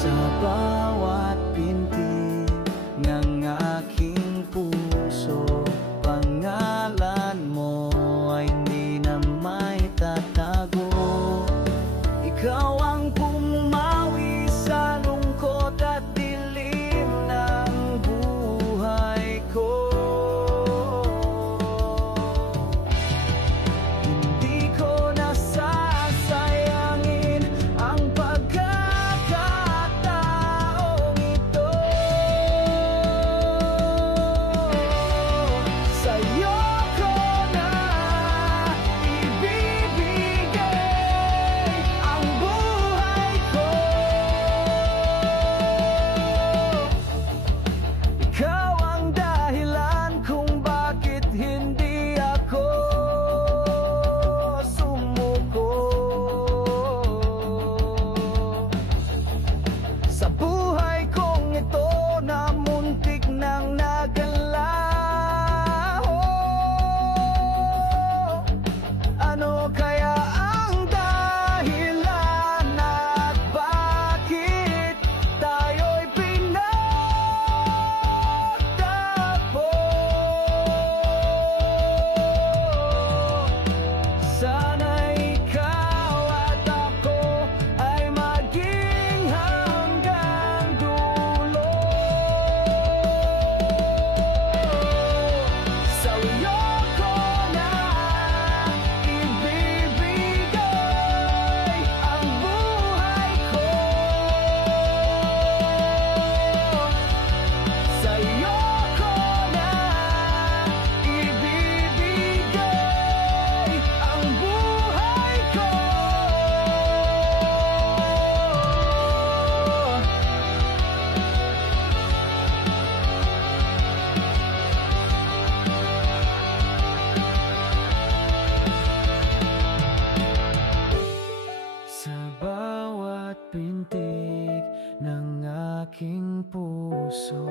Sa bawat pintig ng aking puso, pangalan mo ay hindi na may tatago. Ikaw ang pumawi sa lungkot at dilim ng buhay ko. Hindi ko nasasayangin ang pagkakataong ito. Sa'yo ko na ibibigay ang buhay ko. Ikaw ang dahilan kung bakit hindi ako sumuko. Sa buhay kong ito na muntik nang nagalaho, ano kaya ang dahilan at bakit tayo'y pinagtagpo? Sana ikaw at ako ay maging hanggang dulo. Sa'yo ko na ibibigay ang buhay ko. Sa'yo ko na ibibigay ang buhay ko. Sa bawat pintig ng aking puso,